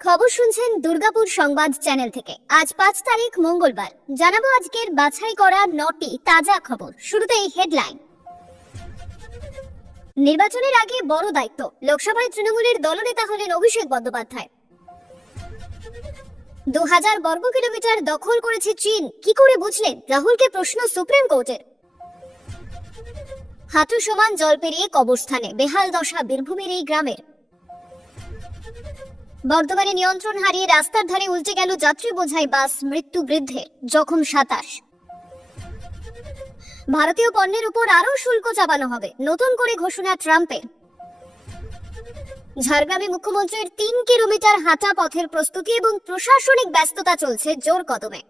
খবর শুনছেন দুর্গাপুর সংবাদ চ্যানেল থেকে। আজ 5 তারিখ মঙ্গলবার। জানাবো আজকের বাছাই করা 9টি তাজা খবর। শুরুতেই হেডলাইন। নির্বাচনের আগে বড় দায়িত্ব, লোকসভায় তৃণমূলের দলনেতা হলেন অভিষেক বন্দ্যোপাধ্যায়। 2000 বর্গ কিলোমিটার দখল করেছে চীন, কি করে বুঝলেন? রাহুলকে প্রশ্ন সুপ্রিম কোর্টের। হাঁটু সমান জল পেরিয়ে কবরস্থানে, বেহাল দশা বীরভূমের এই গ্রামের। বর্ধমানে নিয়ন্ত্রণ হারিয়ে রাস্তার ধারে উল্টে গেল যাত্রী বোঝাই বাস, মৃত্যু বৃদ্ধের, জখম 27। ভারতীয় পণ্যের উপর আরো শুল্ক চাপানো হবে, নতুন করে ঘোষণা ট্রাম্পের। ঝাড়গ্রামে মুখ্যমন্ত্রীর 3 কিলোমিটার হাঁটা পথের প্রস্তুতি এবং প্রশাসনিক ব্যস্ততা চলছে জোর কদমে।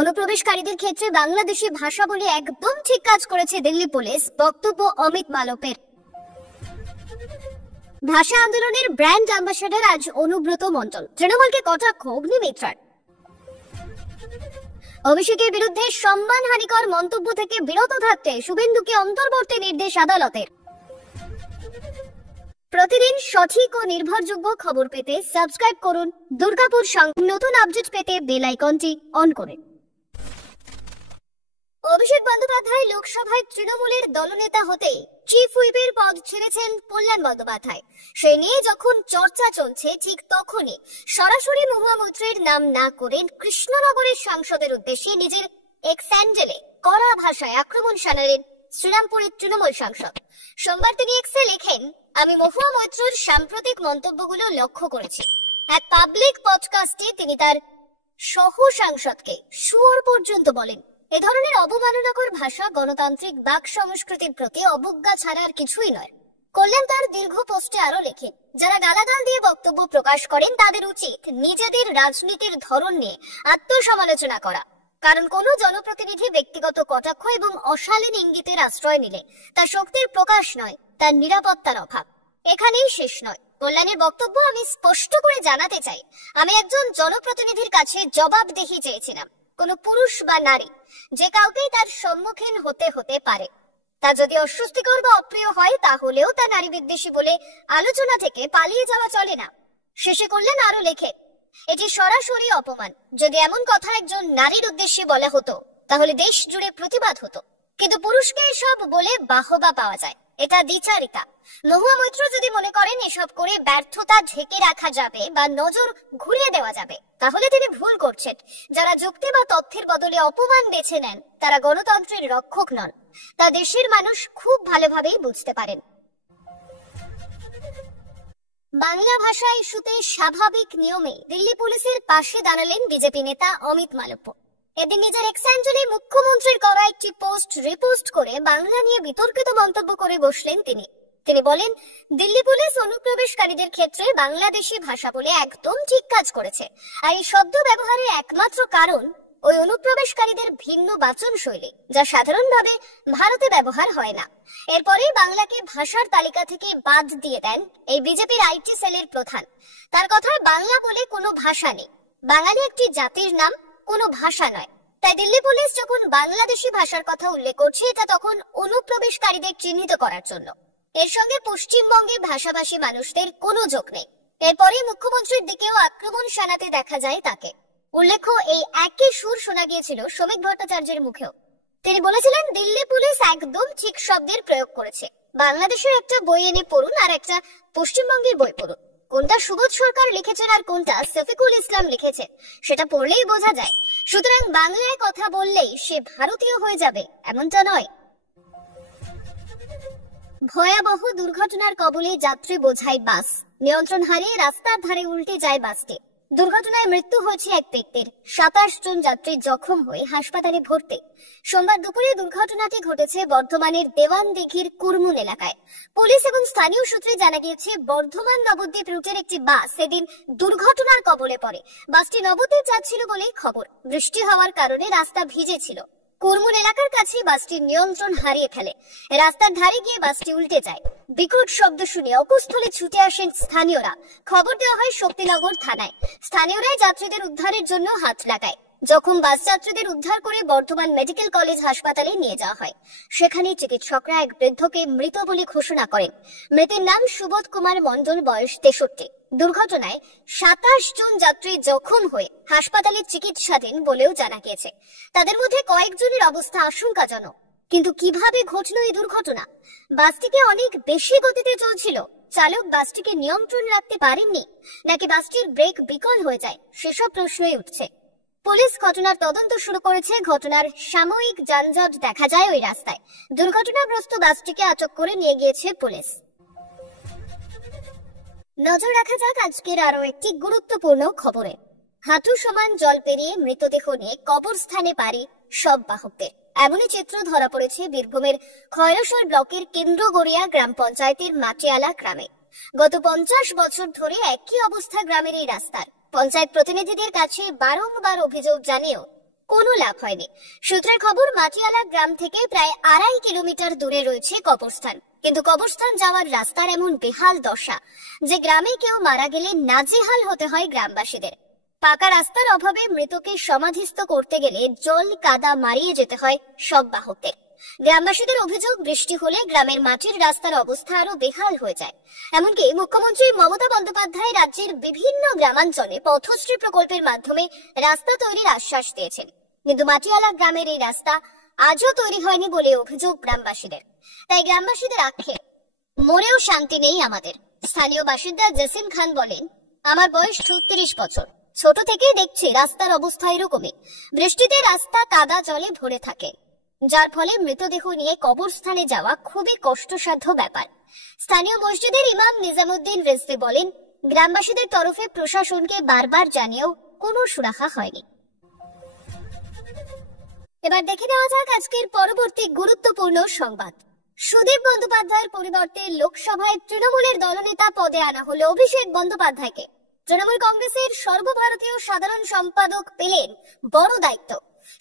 অনুপ্রবেশকারীদের ক্ষেত্রে বাংলাদেশি ভাষা বলে একদম ঠিক কাজ করেছে দিল্লি পুলিশ, বক্তব্য অমিত মালপের। ভাষা আন্দোলনের ব্র্যান্ড অ্যাম্বাসেডর আজ অনুব্রত মণ্ডল, তৃণমূলকে কটাক্ষ অগ্নিমিত্রার। অভিষেকের বিরুদ্ধে সম্মানহানিকর মন্তব্য থেকে বিরত থাকতে শুভেন্দুকে অন্তর্বর্তী নির্দেশ আদালতের। প্রতিদিন সঠিক ও নির্ভরযোগ্য খবর পেতে সাবস্ক্রাইব করুন দুর্গাপুর সংবাদ। নতুন আপডেট পেতে বেল আইকনটি অন করুন। অভিষেক বন্দ্যোপাধ্যায় লোকসভায় তৃণমূলের দলনেতা হতেই চিফ হুইপের পদ ছেড়েছেন কল্যাণ বন্দ্যোপাধ্যায়। সে নিয়ে যখন চর্চা চলছে, ঠিক তখনই সরাসরি মহুয়া মৈত্রের নাম না করে কৃষ্ণনগরের সাংসদের উদ্দেশ্যে নিজের এক্স হ্যান্ডেলে কড়া ভাষায় আক্রমণ শানালেন শ্রীরামপুরের তৃণমূল সাংসদ। সোমবার তিনি এক্সে লেখেন, আমি মহুয়া মৈত্রের সাম্প্রতিক মন্তব্যগুলো লক্ষ্য করেছি। এক পাবলিক পডকাস্টে তিনি তার সহ সাংসদকে শুয়োর পর্যন্ত বলেন। এ ধরনের অবমাননাকর ভাষা গণতান্ত্রিক বাক সংস্কৃতির প্রতি অবজ্ঞা ছাড়া আর কিছুই নয়। কল্যাণ তার দীর্ঘ পোস্টে আরো লেখেন, যারা গালাগাল দিয়ে বক্তব্য প্রকাশ করেন তাদের উচিত নিজেদের রাজনীতির ধরন নিয়ে আত্মসমালোচনা করা। কারণ কোনো জনপ্রতিনিধি ব্যক্তিগত কটাক্ষ এবং অশালীন ইঙ্গিতের আশ্রয় নিলে তা শক্তির প্রকাশ নয়, তার নিরাপত্তার অভাব। এখানেই শেষ নয়। কল্যাণের বক্তব্য, আমি স্পষ্ট করে জানাতে চাই, আমি একজন জনপ্রতিনিধির কাছে জবাবদিহি চেয়েছিলাম, কোনো পুরুষ বা নারী যে কাউকেই তার সম্মুখীন হতে পারে। তা যদি অস্বস্তিকর বা অপ্রিয় হয়, তাহলেও তা নারী বিদ্বেষী বলে আলোচনা থেকে পালিয়ে যাওয়া চলে না। শেষে করলেন আরো লেখে, এটি সরাসরি অপমান। যদি এমন কথা একজন নারীর উদ্দেশ্যে বলা হতো তাহলে দেশ জুড়ে প্রতিবাদ হতো, কিন্তু পুরুষকে এসব বলে বাহবা পাওয়া যায়, এটা দ্বিচারিতা। মহুয়া মৈত্র যদি মনে করেন এসব করে ব্যর্থতা ঢেকে রাখা যাবে বা নজর ঘুরিয়ে দেওয়া যাবে, তাহলে তিনি ভুল করছেন। যারা যুক্তি বা তথ্যের বদলে অপমান বেছে নেন তারা গণতন্ত্রের রক্ষক নন, তা দেশের মানুষ খুব ভালোভাবেই বুঝতে পারেন। বাংলা ভাষা ইস্যুতে স্বাভাবিক নিয়মে দিল্লি পুলিশের পাশে দাঁড়ালেন বিজেপি নেতা অমিত মালব্য। এদিন নিজের এক্স হ্যান্ডেলে মুখ্যমন্ত্রীর করা একটি পোস্ট রিপোস্ট করে বাংলা নিয়ে বিতর্কিত মন্তব্য করে বসলেন তিনি বলেন, দিল্লি পুলিশ অনুপ্রবেশকারীদের ক্ষেত্রে বাংলাদেশি ভাষা বলে একদম ঠিক কাজ করেছে। আর এই শব্দ ব্যবহারের একমাত্র কারণ ওই অনুপ্রবেশকারীদের ভিন্ন বাচন শৈলী, যা সাধারণভাবে ভারতে ব্যবহার হয় না। এরপরেই বাংলাকে ভাষার তালিকা থেকে বাদ দিয়ে দেন এই বিজেপির আইটি সেলের প্রধান। তার কথায়, বাংলা বলে কোনো ভাষা নেই, বাঙালি একটি জাতির নাম, কোনো ভাষা নয়। তাই দিল্লি পুলিশ যখন বাংলাদেশি ভাষার কথা উল্লেখ করছে, এটা তখন অনুপ্রবেশকারীদের চিহ্নিত করার জন্য। এর সঙ্গে পশ্চিমবঙ্গে ভাষাভাষী মানুষদের কোনো যোগ নেই। এরপরে মুখ্যমন্ত্রীর দিকেও আক্রমণ শানাতে দেখা যায় তাকে। উল্লেখ্য, এই একই সুর শোনা গিয়েছিল শ্রমিক ভট্টাচার্যের মুখেও। তিনি বলেছিলেন, দিল্লি পুলিশ একদম ঠিক শব্দের প্রয়োগ করেছে। বাংলাদেশের একটা বই এনে পড়ুন আর একটা পশ্চিমবঙ্গের বই পড়ুন, কোনটা সুবোধ সরকার লিখেছেন আর কোনটা শফিকুল ইসলাম লিখেছেন সেটা পড়লেই বোঝা যায়। সুতরাং বাংলায় কথা বললেই সে ভারতীয় হয়ে যাবে এমনটা নয়। ভয়াবহ দুর্ঘটনার কবলে যাত্রী বোঝাই বাস, নিয়ন্ত্রণ হারিয়ে রাস্তার ধারে উল্টে যায় বাসটি। দুর্ঘটনায় মৃত্যু হয়েছে এক ব্যক্তির, 27 জন যাত্রী জখম হয়ে হাসপাতালে ভর্তি। সোমবার দুপুরে দুর্ঘটনাটি ঘটেছে বর্ধমানের দেওয়ানদিঘির কুরমুন এলাকায়। পুলিশ এবং স্থানীয় সূত্রে জানা গিয়েছে, বর্ধমান নবদ্বীপ রুটের একটি বাস সেদিন দুর্ঘটনার কবলে পড়ে। বাসটি নবদ্বীপ যাচ্ছিল বলেই খবর। বৃষ্টি হওয়ার কারণে রাস্তা ভিজে ছিল। কুরমুন এলাকার কাছে বাসটির নিয়ন্ত্রণ হারিয়ে ফেলে, রাস্তার ধারে গিয়ে বাসটি উল্টে যায়। বিকট শব্দ শুনে অকুস্থলে ছুটে আসেন স্থানীয়রা। খবর দেওয়া হয় শক্তিনগর থানায়। স্থানীয়রাই যাত্রীদের উদ্ধারের জন্য হাত লাগায়। জখম বাস যাত্রীদের উদ্ধার করে বর্ধমান মেডিকেল কলেজ হাসপাতালে নিয়ে যাওয়া হয়। সেখানে চিকিৎসকরা এক বৃদ্ধকে মৃত বলে ঘোষণা করেন। মৃতের নাম সুবোধ কুমার মণ্ডল, বয়স 63। দুর্ঘটনায় 27 জন যাত্রী জখম হয়ে হাসপাতালে চিকিৎসাধীন বলেও জানা গিয়েছে। তাদের মধ্যে কয়েকজনের অবস্থা আশঙ্কাজনক। কিন্তু কিভাবে ঘটল এই দুর্ঘটনা? বাসটিকে অনেক বেশি গতিতে চলছিল, চালক বাসটিকে নিয়ন্ত্রণ রাখতে পারেননি, নাকি বাসটির ব্রেক বিকল হয়ে যায়, সেসব প্রশ্নই উঠছে। পুলিশ ঘটনার তদন্ত শুরু করেছে। ঘটনার সাময়িক যানজট দেখা যায় ওই রাস্তায়। দুর্ঘটনাগ্রস্ত বাসটিকে আটক করে নিয়ে গিয়েছে পুলিশ। নজর রাখা যাক আজকের আরো একটি গুরুত্বপূর্ণ খবরে। হাঁটু সমান জল পেরিয়ে মৃতদেহ নিয়ে কবরস্থানে পারি সব বাহকদের, এমনই চিত্র ধরা পড়েছে বীরভূমের খয়রসর ব্লকের কেন্দ্রগড়িয়া গ্রাম পঞ্চায়েতের মাটিয়ালা গ্রামে। গত 50 বছর ধরে একই অবস্থা গ্রামের এই রাস্তার। পঞ্চায়েত প্রতিনিধিদের কাছে বারংবার অভিযোগ জানিয়েও কোনো লাভ হয়নি। সূত্রের খবর, মাটিয়ালা গ্রাম থেকে প্রায় 2.5 কিলোমিটার দূরে রয়েছে কবরস্থান, কিন্তু কবরস্থান যাওয়ার রাস্তার এমন বেহাল দশা যে গ্রামে কেউ মারা গেলে নাজেহাল হতে হয় গ্রামবাসীদের। পাকা রাস্তার অভাবে মৃতকে সমাধিস্থ করতে গেলে জল কাদা মারিয়ে যেতে হয় সব বাহকদের। গ্রামবাসীদের অভিযোগ, বৃষ্টি হলে গ্রামের মাটির রাস্তার অবস্থা আরো বেহাল হয়ে যায়। এমনকি মুখ্যমন্ত্রী মমতা বন্দ্যোপাধ্যায় রাজ্যের বিভিন্ন গ্রামাঞ্চলে পথশ্রী প্রকল্পের মাধ্যমে রাস্তা তৈরির আশ্বাস দিয়েছেন, কিন্তু মাটিয়ালা গ্রামের এই রাস্তা আজও তৈরি হয়নি বলে অভিযোগ গ্রামবাসীদের। তাই গ্রামবাসীদের আক্ষেপ, মরেও শান্তি নেই আমাদের। স্থানীয় বাসিন্দা জসিম খান বলেন, আমার বয়স 36 বছর। ছোট থেকেই দেখছি রাস্তার অবস্থা এরকমই। বৃষ্টিতে রাস্তা কাদা জলে ভরে থাকে, যার ফলে মৃতদেহ নিয়ে কবরস্থানে যাওয়া খুবই কষ্টসাধ্য ব্যাপার। স্থানীয় মসজিদের ইমাম নিজামুদ্দিন রিজভী বলেন, গ্রামবাসীদের তরফে প্রশাসনকে বারবার জানিয়েও কোনো সুরাহা হয়নি। এবার দেখে নেওয়া যাক আজকের পরবর্তী গুরুত্বপূর্ণ সংবাদ। সুদীপ বন্দ্যোপাধ্যায়ের পরিবর্তে লোকসভায় তৃণমূলের দলনেতা পদে আনা হলো অভিষেক বন্দ্যোপাধ্যায়কে। তৃণমূল কংগ্রেসের সর্বভারতীয় সাধারণ সম্পাদক পেলেন বড় দায়িত্ব।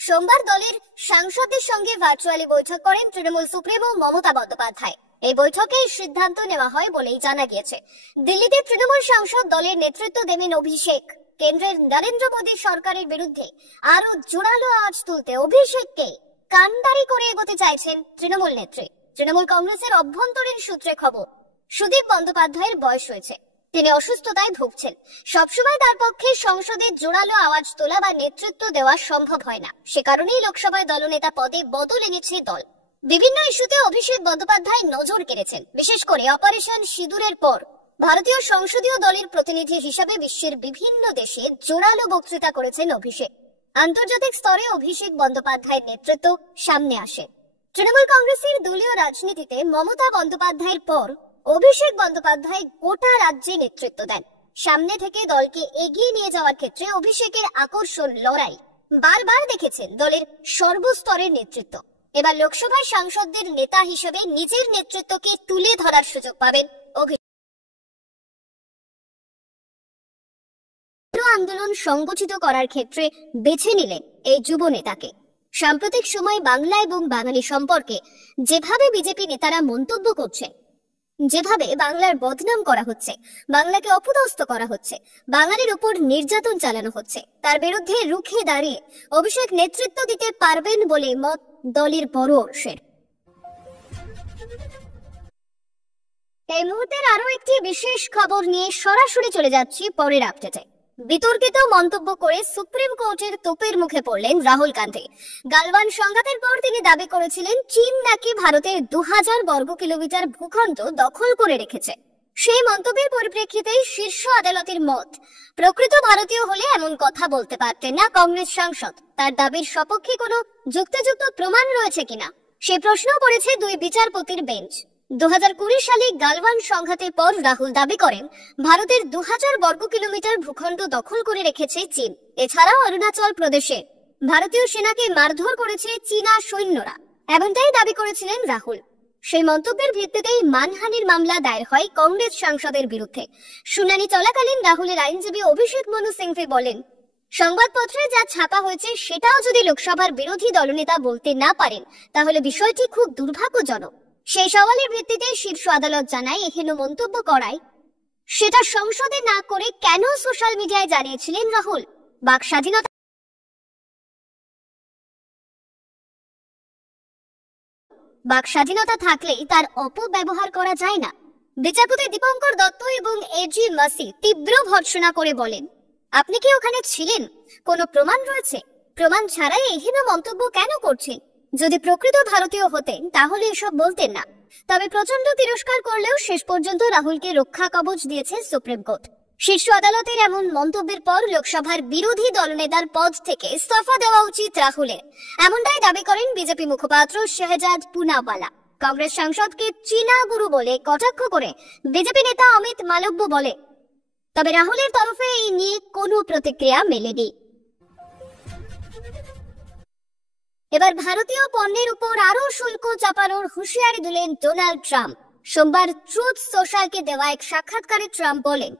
সোমবার দলের সাংসদদের সঙ্গে ভার্চুয়ালি বৈঠক করেন তৃণমূল সুপ্রিমো মমতা বন্দ্যোপাধ্যায়। এই বৈঠকে সিদ্ধান্ত নেওয়া হয় বলেই জানা গিয়েছে। দিল্লিতে তৃণমূল সাংসদ দলের নেতৃত্ব দেবেন অভিষেক। কেন্দ্রের নরেন্দ্র মোদী সরকারের বিরুদ্ধে আরো জোরালো আওয়াজ তুলতে অভিষেককে কান্ডারি করে এগোতে চাইছেন তৃণমূল নেত্রী। তৃণমূল কংগ্রেসের অভ্যন্তরীণ সূত্রে খবর, সুদীপ বন্দ্যোপাধ্যায়ের বয়স হয়েছে, তিনি অসুস্থতায় ভুগছেন। সবসময় তার পক্ষে সংসদে জোরালো আওয়াজ তোলা বা নেতৃত্ব দেওয়া সম্ভব হয় না। সে কারণেই লোকসভায় দলনেতা পদে বদল এনেছে দল। বিভিন্ন ইস্যুতে অভিষেক বন্দ্যোপাধ্যায় নজর কেড়েছেন। বিশেষ করে অপারেশন সিঁদুরের পর ভারতীয় সংসদীয় দলের প্রতিনিধি হিসেবে বিশ্বের বিভিন্ন দেশে জোরালো বক্তৃতা করেছেন অভিষেক। আন্তর্জাতিক স্তরে অভিষেক বন্দ্যোপাধ্যায়ের নেতৃত্ব সামনে আসে। তৃণমূল কংগ্রেসের দলীয় রাজনীতিতে মমতা বন্দ্যোপাধ্যায়ের পর অভিষেক বন্দ্যোপাধ্যায় গোটা রাজ্যে নেতৃত্ব দেন। সামনে থেকে দলকে এগিয়ে নিয়ে যাওয়ার ক্ষেত্রে অভিষেকের আকর্ষণ লড়াই বারবার দেখেছেন দলের সর্বস্তরের নেতৃত্ব। এবার লোকসভায় সাংসদদের নেতা হিসেবে নিজের নেতৃত্বকে তুলে ধরার সুযোগ পাবেন অভিষেক। আন্দোলন সংগঠিত করার ক্ষেত্রে বেছে নিলেন এই যুব নেতাকে। সাম্প্রতিক সময় বাংলা এবং বাঙালি সম্পর্কে যেভাবে বিজেপি নেতারা মন্তব্য করছে, যেভাবে বাংলার বদনাম করা হচ্ছে, বাংলাকে অপদস্থ করা হচ্ছে, বাঙালির উপর নির্যাতন চালানো হচ্ছে, তার বিরুদ্ধে রুখে দাঁড়িয়ে অভিষেক নেতৃত্ব দিতে পারবেন বলে মত দলের বড় অংশের। এই মুহূর্তের আরো একটি বিশেষ খবর নিয়ে সরাসরি চলে যাচ্ছি পরের আপডেটে। বিতর্কিত মন্তব্য করে সুপ্রিম কোর্টের তোপের মুখে পড়লেন রাহুল গান্ধী। গালওয়ান সংঘাতের পর তিনি দাবি করেছিলেন চীন নাকি ভারতের 2000 বর্গ কিলোমিটার ভূখণ্ড দখল করে রেখেছে। সেই মন্তব্যের পরিপ্রেক্ষিতেই শীর্ষ আদালতের মত, প্রকৃত ভারতীয় হলে এমন কথা বলতে পারতেন না কংগ্রেস সাংসদ। তার দাবির সপক্ষে কোনো যুক্তিযুক্ত প্রমাণ রয়েছে কিনা সে প্রশ্ন করেছে দুই বিচারপতির বেঞ্চ। 2020 সালে গালওয়ান সংঘাতের পর রাহুল দাবি করেন ভারতের 2000 বর্গ কিলোমিটার ভূখণ্ড দখল করে রেখেছে চীন। এছাড়াও অরুণাচল প্রদেশে ভারতীয় সেনাকে মারধর করেছে চীনা সৈন্যরা, এমনটাই দাবি করেছিলেন রাহুল। সেই মন্তব্যের ভিত্তিতেই মানহানির মামলা দায়ের হয় কংগ্রেস সাংসদের বিরুদ্ধে। শুনানি চলাকালীন রাহুলের আইনজীবী অভিষেক মনু সিংভি বলেন, সংবাদপত্রে যা ছাপা হয়েছে সেটাও যদি লোকসভার বিরোধী দলনেতা বলতে না পারেন তাহলে বিষয়টি খুব দুর্ভাগ্যজনক। সেই সওয়ালের ভিত্তিতে শীর্ষ আদালত জানায় এহেন মন্তব্য করায় সেটা সংসদে না করে কেন সোশ্যাল মিডিয়ায় জানিয়েছিলেন রাহুল। বাক স্বাধীনতা বাক স্বাধীনতা থাকলেই তার অপব্যবহার করা যায় না। বিচারপতি দীপঙ্কর দত্ত এবং এজি মাসি তীব্র ভর্ৎসনা করে বলেন, আপনি কি ওখানে ছিলেন? কোনো প্রমাণ রয়েছে? প্রমাণ ছাড়াই এহেন মন্তব্য কেন করছেন? যদি প্রকৃত ভারতীয় হতেন তাহলে এসব বলতেন না। তবে প্রচন্ড তিরস্কার করলেও শেষ পর্যন্ত রাহুলকে রক্ষা কবচ দিয়েছে সুপ্রিম কোর্ট। শীর্ষ আদালতের এমন মন্তব্যের পর লোকসভার বিরোধী দলনেতার পদ থেকে ইস্তফা দেওয়া উচিত রাহুলের, এমনটাই দাবি করেন বিজেপি মুখপাত্র শেহজাদ পুনাওয়ালা। কংগ্রেস সাংসদকে চীনা গুরু বলে কটাক্ষ করে বিজেপি নেতা অমিত মালব্য বলে। তবে রাহুলের তরফে এই নিয়ে কোনো প্রতিক্রিয়া মেলেনি। এবার ভারতীয় পণ্যের উপর আরো শুল্ক চাপানোর হুঁশিয়ারি দিলেন ডোনাল্ড ট্রাম্প। সোমবার ট্রুথ সোশ্যালকে দেওয়া এক সাক্ষাৎকারে ট্রাম্প বলেন,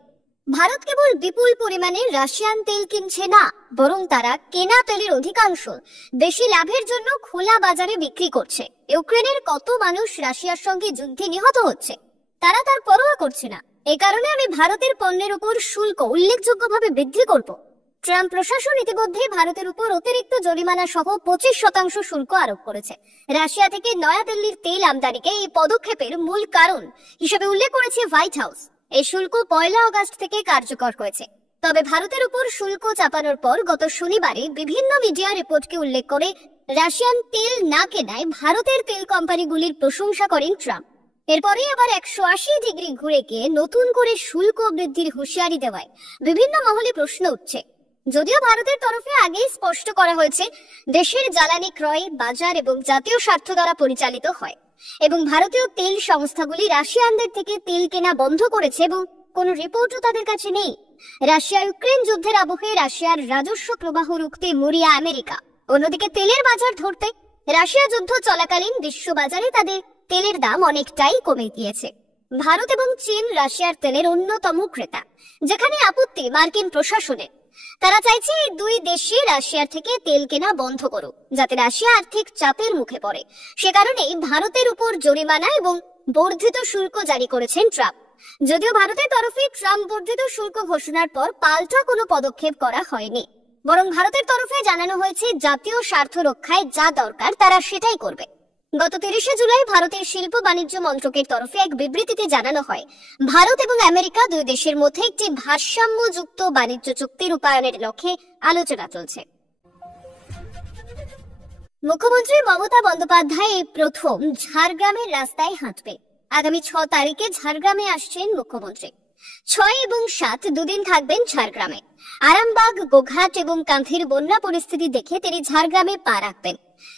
ভারত কেবল বিপুল পরিমাণে রাশিয়ান তেল কিনছে না, বরং তারা কেনা তেলের অধিকাংশ বেশি লাভের জন্য খোলা বাজারে বিক্রি করছে। ইউক্রেনের কত মানুষ রাশিয়ার সঙ্গে যুদ্ধে নিহত হচ্ছে, তারা তার পরোয়া করছে না। এ কারণে আমি ভারতের পণ্যের উপর শুল্ক উল্লেখযোগ্যভাবে বৃদ্ধি করব। ট্রাম্প প্রশাসন ইতিমধ্যে ভারতের উপর অতিরিক্ত জরিমানা সহ 25% শুল্ক আরোপ করেছে। রাশিয়া থেকে নয়াদিল্লির তেল আমদানিকে এই পদক্ষেপের মূল কারণ হিসেবে উল্লেখ করেছে হোয়াইট হাউস। এই শুল্ক 1 আগস্ট থেকে কার্যকর হয়েছে। তবে ভারতের উপর শুল্ক চাপানোর পর গত শনিবারে বিভিন্ন মিডিয়া রিপোর্টকে উল্লেখ করে রাশিয়ান তেল না কেনায় ভারতের তেল কোম্পানিগুলির প্রশংসা করেন ট্রাম্প। এরপরে আবার 180 ডিগ্রি ঘুরে গিয়ে নতুন করে শুল্ক বৃদ্ধির হুঁশিয়ারি দেওয়ায় বিভিন্ন মহলে প্রশ্ন উঠছে। যদিও ভারতের তরফে আগেই স্পষ্ট করা হয়েছে দেশের জ্বালানি ক্রয়, বাজার এবং জাতীয় স্বার্থ দ্বারা পরিচালিত হয় এবং ভারতীয় তেল সংস্থাগুলি রাশিয়ানদের থেকে তেল কেনা বন্ধ করেছে এবং কোনো রিপোর্টও তাদের কাছে নেই। রাশিয়া ইউক্রেন যুদ্ধের আবহে রাশিয়ার রাজস্ব প্রবাহ রুখতে মরিয়া আমেরিকা। অন্যদিকে তেলের বাজার ধরতে রাশিয়া যুদ্ধ চলাকালীন বিশ্ব বাজারে তাদের তেলের দাম অনেকটাই কমে গিয়েছে। ভারত এবং চীন রাশিয়ার তেলের অন্যতম ক্রেতা, যেখানে আপত্তি মার্কিন প্রশাসনের। তারা চাইছে এই দুই দেশই রাশিয়ার থেকে তেল কেনা বন্ধ করুক, যাতে রাশিয়া আর্থিক চাপের মুখে পড়ে। সে কারণেই ভারতের উপর জরিমানা এবং বর্ধিত শুল্ক জারি করেছেন ট্রাম্প। যদিও ভারতের তরফে ট্রাম্প বর্ধিত শুল্ক ঘোষণার পর পাল্টা কোনো পদক্ষেপ করা হয়নি, বরং ভারতের তরফে জানানো হয়েছে জাতীয় স্বার্থ রক্ষায় যা দরকার তারা সেটাই করবে। গত 30 জুলাই ভারতের শিল্প বাণিজ্য মন্ত্রকের তরফে এক বিবৃতিতে জানানো হয়, ভারত এবং আমেরিকা দুই দেশের মধ্যে একটি ভারসাম্যযুক্ত বাণিজ্য চুক্তি রূপায়ণের লক্ষ্যে আলোচনা চলছে। মুখ্যমন্ত্রী মমতা বন্দ্যোপাধ্যায় এই প্রথম ঝাড়গ্রামের রাস্তায় হাঁটবেন। আগামী 6 তারিখে ঝাড়গ্রামে আসছেন মুখ্যমন্ত্রী। 6 এবং 7 দুদিন থাকবেন ঝাড়গ্রামে। আরামবাগ, গোঘাট এবং কান্থির বন্যা পরিস্থিতি দেখে তিনি ঝাড়গ্রামে পা রাখবেন।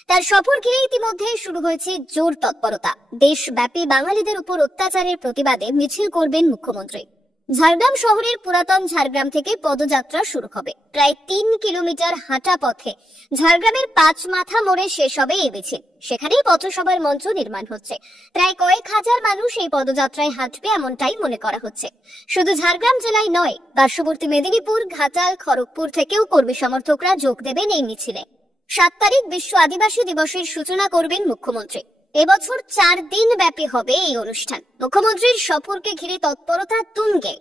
তার সফর ঘিরে ইতিমধ্যে শুরু হয়েছে জোর তৎপরতা। দেশব্যাপী বাঙালিদের উপর অত্যাচারের প্রতিবাদে মিছিল করবেন মুখ্যমন্ত্রী। ঝাড়গ্রাম শহরের পুরাতন ঝাড়গ্রাম থেকে পদযাত্রা শুরু হবে। প্রায় 3 কিলোমিটার হাঁটা পথে ঝাড়গ্রামের 5 মাথা মোড়ে শেষ হবে এই মিছিল। সেখানেই পথসভার মঞ্চ নির্মাণ হচ্ছে। প্রায় কয়েক হাজার মানুষ এই পদযাত্রায় হাঁটবে এমনটাই মনে করা হচ্ছে। শুধু ঝাড়গ্রাম জেলায় নয়, পার্শ্ববর্তী মেদিনীপুর, ঘাটাল, খড়গপুর থেকেও কর্মী সমর্থকরা যোগ দেবেন এই মিছিলে। 7 তারিখ বিশ্ব আদিবাসী দিবসের সূচনা করবেন মুখ্যমন্ত্রী। এবছর 4 দিন ব্যাপী হবে এই অনুষ্ঠান। মুখ্যমন্ত্রীর সফরকে ঘিরে তৎপরতা তুঙ্গে।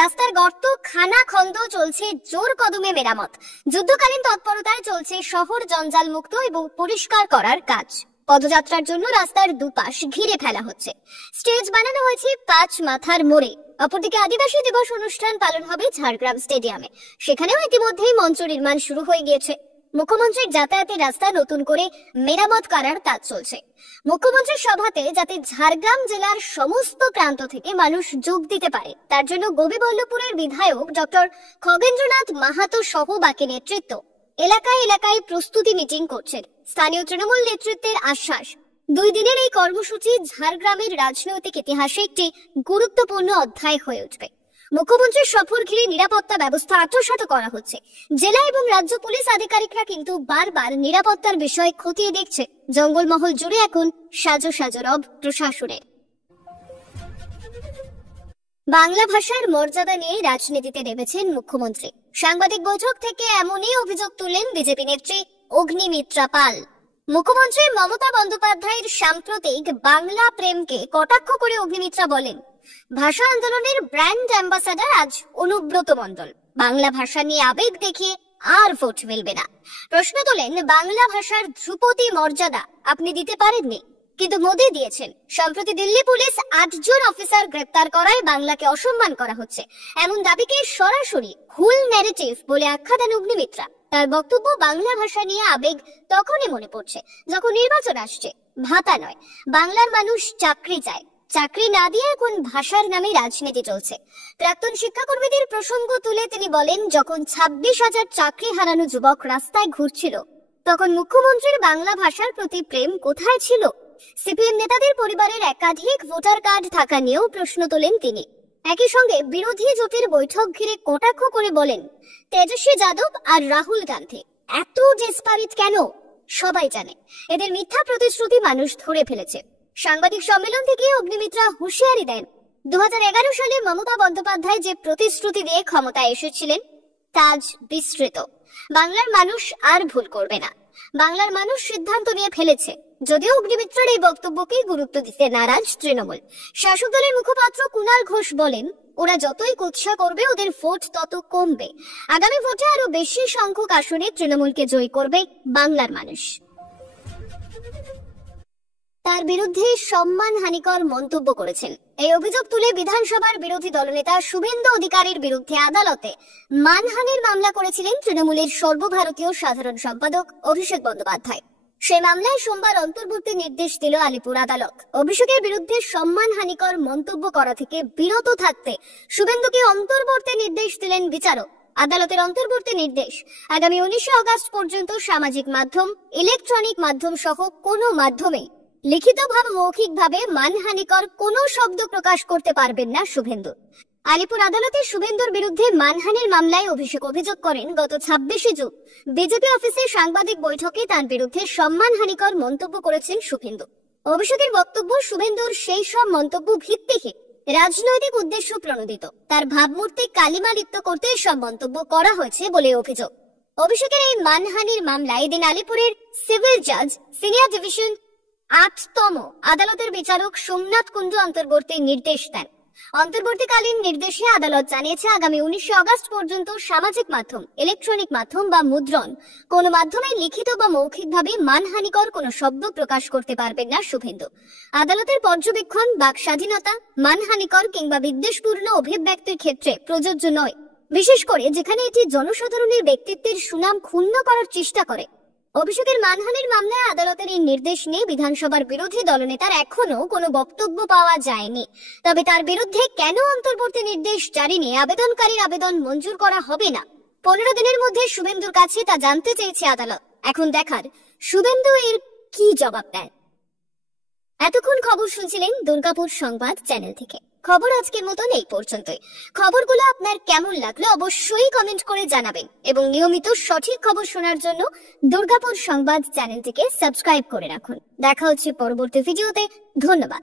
রাস্তার গর্ত, খানা খন্দ চলছে জোর কদমে মেরামত। যুদ্ধকালীন তৎপরতায় চলছে শহর জঞ্জাল মুক্ত এবং পরিষ্কার করার কাজ। পদযাত্রার জন্য রাস্তার দুপাশ ঘিরে ফেলা হচ্ছে। স্টেজ বানানো হয়েছে 5 মাথার মোড়ে। অপরদিকে আদিবাসী দিবস অনুষ্ঠান পালন হবে ঝাড়গ্রাম স্টেডিয়ামে। সেখানেও ইতিমধ্যেই মঞ্চ নির্মাণ শুরু হয়ে গিয়েছে। মুখ্যমন্ত্রীর যাতায়াতের রাস্তা নতুন করে মেরামত করার কাজ চলছে। মুখ্যমন্ত্রীর সভাতে যাতে ঝাড়গ্রাম জেলার সমস্ত প্রান্ত থেকে মানুষ যোগ দিতে পারে, তার জন্য গোবিবল্লভপুরের বিধায়ক ডক্টর খগেন্দ্রনাথ মাহাতো সহ বাকি নেতৃত্ব এলাকায় এলাকায় প্রস্তুতি মিটিং করছেন। স্থানীয় তৃণমূল নেতৃত্বের আশ্বাস, 2 দিনের এই কর্মসূচি ঝাড়গ্রামের রাজনৈতিক ইতিহাসে একটি গুরুত্বপূর্ণ অধ্যায় হয়ে উঠবে। মুখ্যমন্ত্রীর সফর ঘিরে নিরাপত্তা ব্যবস্থা আত্মসাৎ করা হচ্ছে। জেলা এবং রাজ্য পুলিশ আধিকারিকরা কিন্তু বারবার নিরাপত্তার বিষয় খতিয়ে দেখছে। জঙ্গলমহল জুড়ে এখন সাজো সাজো রব প্রশাসনের। বাংলা ভাষার মর্যাদা নিয়ে রাজনীতিতে নেমেছেন মুখ্যমন্ত্রী। সাংবাদিক বৈঠক থেকে এমনই অভিযোগ তুললেন বিজেপি নেত্রী অগ্নিমিত্রা পাল। মুখ্যমন্ত্রী মমতা বন্দ্যোপাধ্যায়ের সাম্প্রতিক বাংলা প্রেমকে কটাক্ষ করে অগ্নিমিত্রা বলেন, ভাষা আন্দোলনের ব্র্যান্ড অ্যাম্বাসাডার আজ অনুব্রত মণ্ডল। বাংলা ভাষা নিয়ে আবেগ দেখিয়ে আর ভোট মিলবে না। প্রশ্ন তোলেন, বাংলা ভাষার ধ্রুপদী মর্যাদা আপনি দিতে পারেননি। কিন্তু মোদি দিয়েছেন। সম্প্রতি দিল্লি পুলিশ 8 জন অফিসার গ্রেপ্তার করায় বাংলাকে অসম্মান করা হচ্ছে, এমন দাবিকে সরাসরি ভুল ন্যারেটিভ বলে আখ্যা দেন অগ্নিমিত্রা। তার বক্তব্য, বাংলা ভাষা নিয়ে আবেগ তখনই মনে পড়ছে যখন নির্বাচন আসছে, ভাতা নয়। বাংলার মানুষ চাকরি চায়, চাকরি না দিয়ে এখন ভাষার নামে রাজনীতি চলছে। প্রাক্তন শিক্ষাকর্মীদের প্রসঙ্গ তুলে তিনি বলেন, যখন 26,000 চাকরি হারানো যুবক রাস্তায় ঘুরছিল, তখন মুখ্যমন্ত্রীর বাংলা ভাষার প্রতি প্রেম কোথায় ছিল? সিপিএম নেতাদের পরিবারের একাধিক ভোটার কার্ড থাকা নিয়েও প্রশ্ন তোলেন তিনি। একই সঙ্গে বিরোধী জোটের বৈঠক ঘিরে কটাক্ষ করে বলেন, তেজস্বী যাদব আর রাহুল গান্ধী এত ডেসপারেট কেন? সবাই জানে এদের মিথ্যা প্রতিশ্রুতি মানুষ ধরে ফেলেছে। সাংবাদিক সম্মেলন থেকে অগ্নিমিত্রা হুঁশিয়ারি দেন, 2011 সালে মমতা বন্দ্যোপাধ্যায় যে প্রতিশ্রুতি দিয়ে ক্ষমতায় এসেছিলেন তা আজ বিস্মৃত। বাংলার মানুষ আর ভুল করবে না, বাংলার মানুষ সিদ্ধান্ত নিয়ে ফেলেছে। যদিও অগ্নিমিত্রের এই বক্তব্যকে গুরুত্ব দিতে নারাজ তৃণমূল। শাসক দলের মুখপাত্র কুণাল ঘোষ বলেন, ওরা যতই কুৎসা করবে ওদের ভোট তত কমবে। আগামী ভোটে আরো বেশি সংখ্যক আসনে তৃণমূলকে জয়ী করবে বাংলার মানুষ। তার বিরুদ্ধে সম্মানহানিকর মন্তব্য করেছেন। এই অভিযোগ তুলে বিধানসভার বিরোধী দলনেতা শুভেন্দু অধিকারীর বিরুদ্ধে আদালতে মানহানির মামলা করেছিলেন তৃণমূলের সর্বভারতীয় সাধারণ সম্পাদক অভিষেক বন্দ্যোপাধ্যায়। সেই মামলায় সোমবার অন্তর্বর্তী নির্দেশ দিল আলিপুর আদালত। অভিষেকের বিরুদ্ধে সম্মানহানিকর মন্তব্য করা থেকে বিরত থাকতে শুভেন্দুকে অন্তর্বর্তী নির্দেশ দিলেন বিচারক। আদালতের অন্তর্বর্তী নির্দেশ, আগামী 19 আগস্ট পর্যন্ত সামাজিক মাধ্যম, ইলেকট্রনিক মাধ্যম সহ কোনো মাধ্যমে লিখিত ভাবে মৌখিকভাবে মানহানিকর কোনো শব্দ প্রকাশ করতে পারবেন না শুভেন্দু। আলিপুর আদালতে শুভেন্দুর বিরুদ্ধে মানহানির মামলায় অভিষেক অভিযোগ করেন, গত 26 জুন বিজেপি অফিসে সাংবাদিক বৈঠকে তার বিরুদ্ধে সম্মানহানিকর মন্তব্য করেছেন শুভেন্দু। অভিষেকের বক্তব্য, শুভেন্দুর সেই সব মন্তব্য ভিত্তিহীন, রাজনৈতিক উদ্দেশ্য প্রণোদিত। তার ভাবমূর্তি কালিমা লিপ্ত করতে সব মন্তব্য করা হয়েছে বলে অভিযোগ। অভিষেকের এই মানহানির মামলায় এদিন আলিপুরের সিভিল জাজ, সিনিয়র ডিভিশন 8তম আদালতের বিচারক সোমনাথ কুণ্ডু অন্তর্বর্তী নির্দেশ দেন। অন্তর্বর্তীকালীন নির্দেশে আদালত জানিয়েছে, আগামী 19 আগস্ট পর্যন্ত সামাজিক মাধ্যম, ইলেকট্রনিক মাধ্যম বা মুদ্রণ কোন মাধ্যমে লিখিত বা মৌখিকভাবে মানহানিকর কোনো শব্দ প্রকাশ করতে পারবেন না শুভেন্দু। আদালতের পর্যবেক্ষণ, বাক স্বাধীনতা মানহানিকর কিংবা বিদ্বেষপূর্ণ অভিব্যক্তির ক্ষেত্রে প্রযোজ্য নয়, বিশেষ করে যেখানে এটি জনসাধারণের ব্যক্তিত্বের সুনাম ক্ষুণ্ণ করার চেষ্টা করে। অভিষেকের মানহানির মামলায় আদালতের এই নির্দেশ নিয়ে বিধানসভার বিরোধী দলনেতার এখনো কোনো বক্তব্য পাওয়া যায়নি। তবে তার বিরুদ্ধে কেন অন্তর্বর্তী নির্দেশ জারি নিয়ে আবেদনকারীর আবেদন মঞ্জুর করা হবে না, 15 দিনের মধ্যে শুভেন্দুর কাছে তা জানতে চেয়েছে আদালত। এখন দেখার শুভেন্দু এর কি জবাব দেন। এতক্ষণ খবর শুনছিলেন দুর্গাপুর সংবাদ চ্যানেল থেকে। খবর আজকের মতন এই পর্যন্তই। খবরগুলো আপনার কেমন লাগলো অবশ্যই কমেন্ট করে জানাবেন এবং নিয়মিত সঠিক খবর শোনার জন্য দুর্গাপুর সংবাদ চ্যানেলটিকে সাবস্ক্রাইব করে রাখুন। দেখা হচ্ছে পরবর্তী ভিডিওতে। ধন্যবাদ।